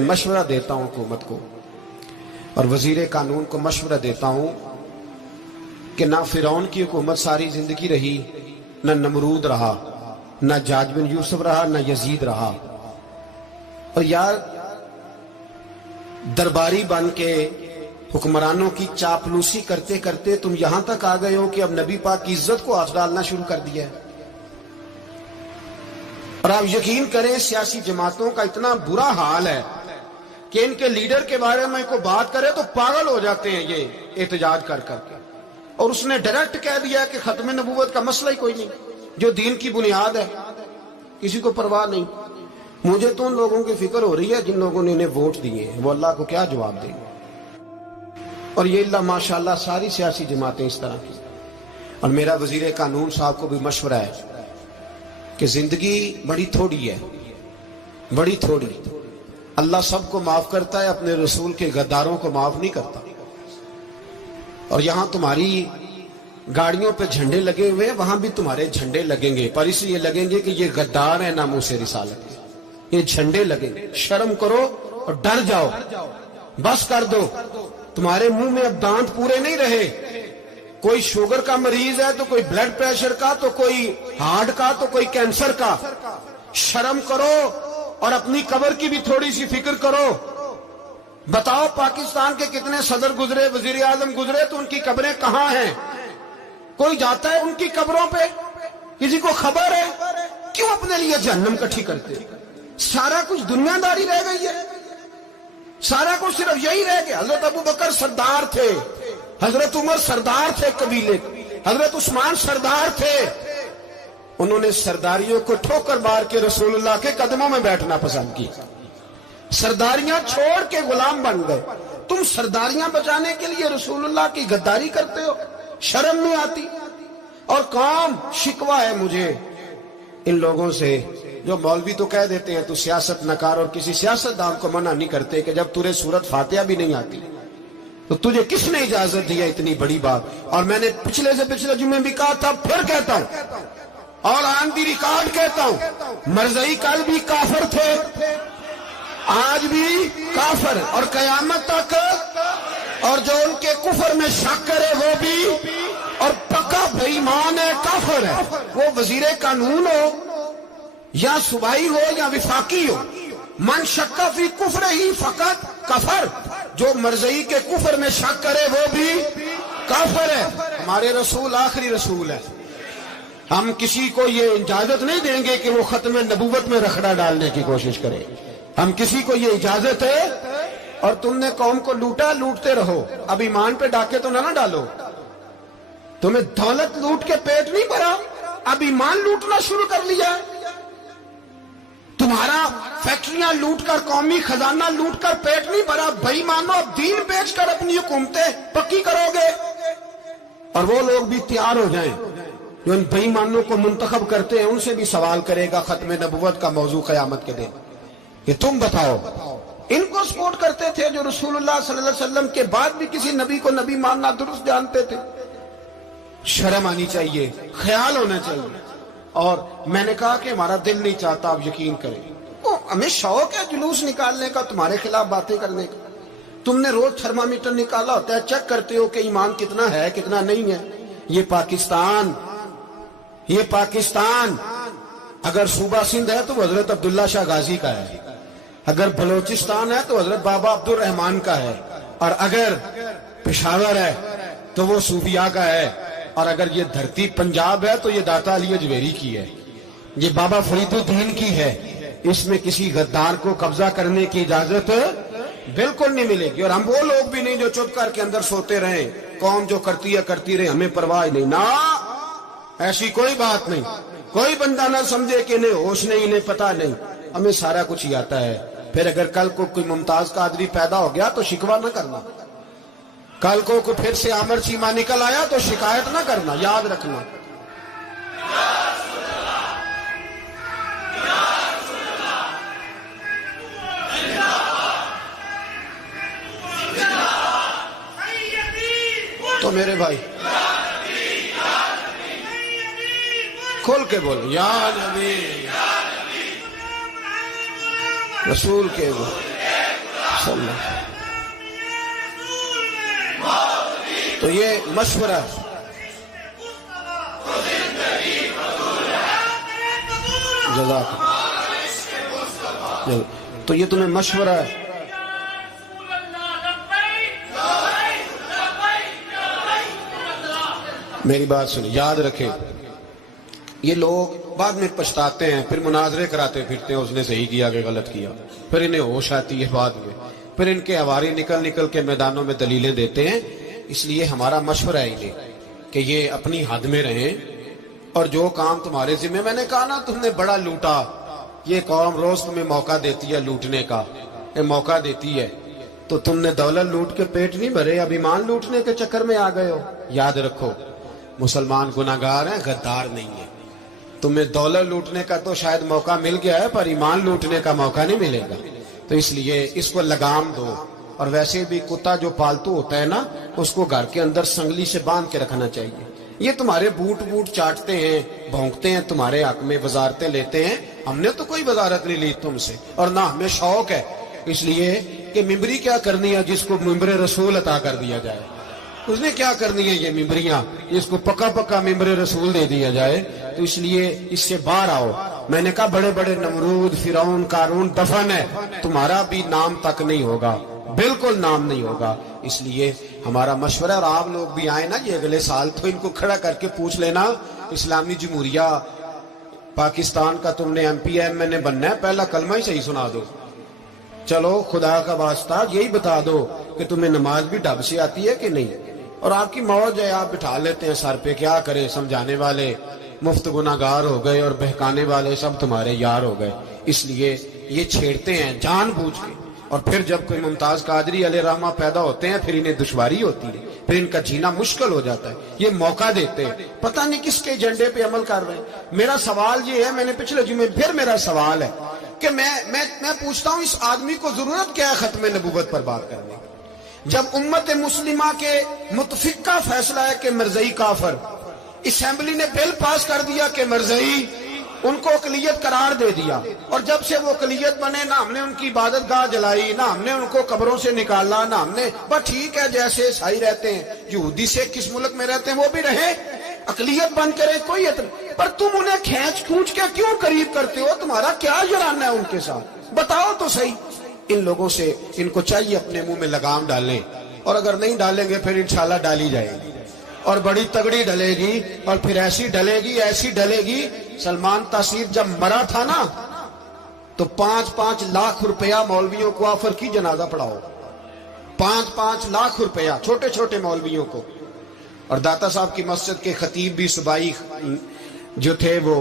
मशवरा देता हूं हुकूमत को और वजीर कानून को मशवरा देता हूं कि ना फिरौन की हुकूमत सारी जिंदगी रही, ना नमरूद रहा, ना जाज बिन यूसुफ रहा, ना यजीद रहा। और यार दरबारी बन के हुक्मरानों की चापलूसी करते करते तुम यहां तक आ गए हो कि अब नबी पाक की इज्जत को हाथ डालना शुरू कर दिया है। और आप यकीन करें सियासी जमातों का इतना बुरा हाल है कि इनके लीडर के बारे में कोई बात करे तो पागल हो जाते हैं ये एहतजाज कर करके। और उसने डायरेक्ट कह दिया कि खत्म नबूवत का मसला ही कोई नहीं, जो दीन की बुनियाद है, किसी को परवाह नहीं। मुझे तो उन लोगों की फिक्र हो रही है जिन लोगों ने इन्हें वोट दिए हैं, वो अल्लाह को क्या जवाब देंगे। और ये अल्लाह माशाल्लाह सारी सियासी जमातें इस तरह की। और मेरा वजीर कानून साहब को भी मशवरा है कि जिंदगी बड़ी थोड़ी है, बड़ी थोड़ी। अल्लाह सबको माफ करता है, अपने रसूल के गद्दारों को माफ नहीं करता। और यहां तुम्हारी गाड़ियों पे झंडे लगे हुए हैं, वहां भी तुम्हारे झंडे लगेंगे, पर इसलिए लगेंगे कि ये गद्दार है नामूसे रिसालत के। ये झंडे लगेंगे। शर्म करो और डर जाओ, बस कर दो। तुम्हारे मुंह में अब दांत पूरे नहीं रहे। कोई शुगर का मरीज है तो कोई ब्लड प्रेशर का, तो कोई हार्ट का, तो कोई कैंसर का। शर्म करो और अपनी कब्र की भी थोड़ी सी फिक्र करो। बताओ पाकिस्तान के कितने सदर गुजरे, वजीर आजम गुजरे, तो उनकी कब्रें कहां हैं? कोई जाता है उनकी कब्रों पे? किसी को खबर है? क्यों अपने लिए जहन्नम इकट्ठी करते? सारा कुछ दुनियादारी रह गई है, सारा कुछ सिर्फ यही रह गया। हजरत अबू बकर सरदार थे, हजरत उमर सरदार थे कबीले, हजरत उस्मान सरदार थे। उन्होंने सरदारियों को ठोकर मार के रसूलुल्लाह के कदमों में बैठना पसंद किया। सरदारियां छोड़ के गुलाम बन गए। तुम सरदारियां बचाने के लिए रसूलुल्लाह की गद्दारी करते हो, शर्म नहीं आती। और काम शिकवा है मुझे इन लोगों से जो मौलवी तो कह देते हैं तू सियासत नकार, और किसी सियासतदान को मना नहीं करते कि जब तुझे सूरत फातिहा भी नहीं आती तो तुझे किसने इजाजत दी है इतनी बड़ी बात। और मैंने पिछले से पिछले जुम्मे भी कहा था, फिर कहता हूं और ऑन दी रिकॉर्ड कहता हूं, मरज़ई कल भी काफिर थे, आज भी काफिर और कयामत तक। और जो उनके कुफर में शक करे वो भी, और पक्का बेईमान है, काफिर है। वो वजीर कानून हो या सूबाई हो या विफाकी हो, मन शक्का फी कुफर ही फकत कफर। जो मरज़ई के कुफर में शक करे वो भी काफिर है। हमारे रसूल आखिरी रसूल है। हम किसी को ये इजाजत नहीं देंगे कि वो खत्म नबूवत में रखड़ा डालने की कोशिश करे। हम किसी को ये इजाजत है। और तुमने कौम को लूटा, लूटते रहो, अब ईमान पे डाके तो ना डालो। तुम्हें दौलत लूट के पेट नहीं भरा, अब ईमान लूटना शुरू कर लिया। तुम्हारा फैक्ट्रियां लूटकर, कौमी खजाना लूटकर पेट नहीं भरा। भाई मानो अब दीन बेचकर अपनी हुकूमतें पक्की करोगे। और वो लोग भी तैयार हो जाएं जो इन बेईमानों को मुंतखब करते हैं, उनसे भी सवाल करेगा खत्म नबुव्वत का मौजू कयामत के दिन। ये तुम बताओ, इनको सपोर्ट करते थे जो रसूलुल्लाह सल्लल्लाहु अलैहि वसल्लम के बाद भी किसी नबी को नबी मानना दुरुस्त जानते थे। शर्म आनी चाहिए, ख्याल होना चाहिए। और मैंने कहा कि हमारा दिल नहीं चाहता, आप यकीन करें, वो हमें शौक है जुलूस निकालने का, तुम्हारे खिलाफ बातें करने का। तुमने रोज थर्मामीटर निकाला होता है, चेक करते हो कि ईमान कितना है कितना नहीं है। ये पाकिस्तान, ये पाकिस्तान अगर सूबा सिंध है तो हजरत अब्दुल्ला शाह गाजी का है, अगर बलोचिस्तान है तो हजरत बाबा अब्दुल रहमान का है, और अगर पेशावर है तो वो सूफिया का है, और अगर ये धरती पंजाब है तो ये दाता अली अजमेरी की है, ये बाबा फरीदुद्दीन की है। इसमें किसी गद्दार को कब्जा करने की इजाजत बिल्कुल नहीं मिलेगी। और हम वो लोग भी नहीं जो चुप करके अंदर सोते रहे, कौम जो करती है करती रहे, हमें परवाह नहीं। ना, ऐसी कोई बात नहीं। कोई बंदा ना समझे कि इन्हें होश नहीं, इन्हें पता नहीं, हमें सारा कुछ ही आता है। फिर अगर कल को कोई मुमताज कादरी पैदा हो गया तो शिकवा ना करना। कल को कोई फिर से आमर चीमा निकल आया तो शिकायत ना करना, याद रखना। तो मेरे भाई खोल के बोलो, या नबी रसूल के बोलो। تو یہ مشورہ جزاک، تو یہ تمہیں مشورہ ہے. میری بات سنیں، یاد رکھیں، یہ لوگ بعد میں پچھتاتے ہیں، پھر مناظرے کراتے پھرتے ہیں، اس نے صحیح کیا کہ غلط کیا، پھر انہیں ہوش آتی ہے بعد میں، پھر ان کے ہواری نکل نکل کے میدانوں میں دلیلیں دیتے ہیں. اس لیے ہمارا مشورہ ہے انہیں کہ یہ اپنی حد میں رہیں، اور جو کام تمہارے ذمہ، میں نے کہا نا تم نے بڑا لوٹا، یہ قوم روز تمہیں موقع دیتی ہے لوٹنے کا، یہ موقع دیتی ہے، تو تم نے دولت لوٹ کے پیٹ نہیں بھرے، اب ایمان لوٹنے کے چکر میں آ گئے ہو. یاد رکھو، مسلمان گناہگار ہیں، غدار نہیں ہیں. تمہیں دولت لوٹنے کا تو شاید موقع مل گیا ہے، پر ایمان لوٹنے کا موقع نہیں ملے گا. تو اس لیے اس کو لگام دو. اور ویسے بھی کتا جو پالتو ہوتا ہے نا، اس کو گھر کے اندر سنگلی سے باندھ کے رکھنا چاہیے. یہ تمہارے بوٹ چاٹتے ہیں، بھونکتے ہیں، تمہارے حق میں وزارتیں لیتے ہیں. ہم نے تو کوئی وزارت نہیں لی تم سے، اور نہ ہمیں شوق ہے. اس لیے کہ ممبری کیا کرنی ہے جس کو ممبر رسول عطا کر دیا جائے، اس نے کیا کرنی ہے یہ ممبریاں جس کو پکا پکا ممبر رسول دے دیا جائے. تو اس لیے اس سے باہر آؤ. میں نے کہا بڑے بڑے نمرود، فرعون، قارون دفن ہے، تمہارا بھی نام تک نہیں ہوگا، بالکل نام نہیں ہوگا. اس لیے ہمارا مشورہ، اور آپ لوگ بھی آئے نا یہ اگلے سال، تو ان کو کھڑا کر کے پوچھ لینا، اسلامی جمہوریہ پاکستان کا تم نے MPM نے بننا ہے، پہلا کلمہ ہی صحیح سنا دو. چلو خدا کا واسطہ یہی بتا دو کہ تمہیں نماز بھی ڈھب سے آتی ہے کہ نہیں. اور آپ کی موج ہے، آپ بٹھا لیتے ہیں سر پہ، کیا کریں، سمجھانے والے مفت گناہگار ہو گئے اور بہکانے والے سب تمہارے یار ہو گئے. اس لیے یہ چھیڑتے ہیں جان بوجھ کے. اور پھر جب کوئی ممتاز قادری علیہ رحمہ پیدا ہوتے ہیں، پھر انہیں دشواری ہوتی ہے، پھر ان کا جینا مشکل ہو جاتا ہے. یہ موقع دیتے ہیں، پتہ نہیں کس کے ایجنڈے پہ عمل کر رہے ہیں. میرا سوال یہ ہے، میں نے پچھلے جمعے پھر میرا سوال ہے کہ میں پوچھتا ہوں، اس آدمی کو ضرورت کیا ہے ختم نبوت پر بات کرنے کی؟ جب امت مسلمہ کے متفق کا فیصلہ ہے کہ مرزائی کافر، اسمبلی نے بل پاس کر دیا کہ مرزائی، ان کو اقلیت قرار دے دیا، اور جب سے وہ اقلیت بنے، نہ ہم نے ان کی عبادت گاہ جلائی، نہ ہم نے ان کو قبروں سے نکالا، نہ ہم نے، بس ٹھیک ہے جیسے عیسائی رہتے ہیں، یہودی سے کس ملک میں رہتے ہیں وہ بھی رہے، اقلیت بن کرے، کوئی اعتراض. پر تم انہیں کھینچ کھونچ کے کیوں قریب کرتے ہو؟ تمہارا کیا جرانہ ہے ان کے ساتھ؟ بتاؤ تو صحیح. ان لوگوں سے ان کو چاہیے اپنے منہ میں لگام ڈالیں، اور اگر نہیں ڈالیں گے پھر انشاءاللہ ڈالی جائے گی، اور بڑی تگڑی ڈلے گی، اور پھر ایسی ڈلے گی. سلمان تاثیر جب مرا تھا نا، تو 5-5 لاکھ روپیہ مولویوں کو آفر کی جنازہ پڑھاؤ، 5-5 لاکھ روپیہ چھوٹے چھوٹے مولویوں کو. اور داتا صاحب کی مسجد کے خطیب بھی صوبائی جو تھے وہ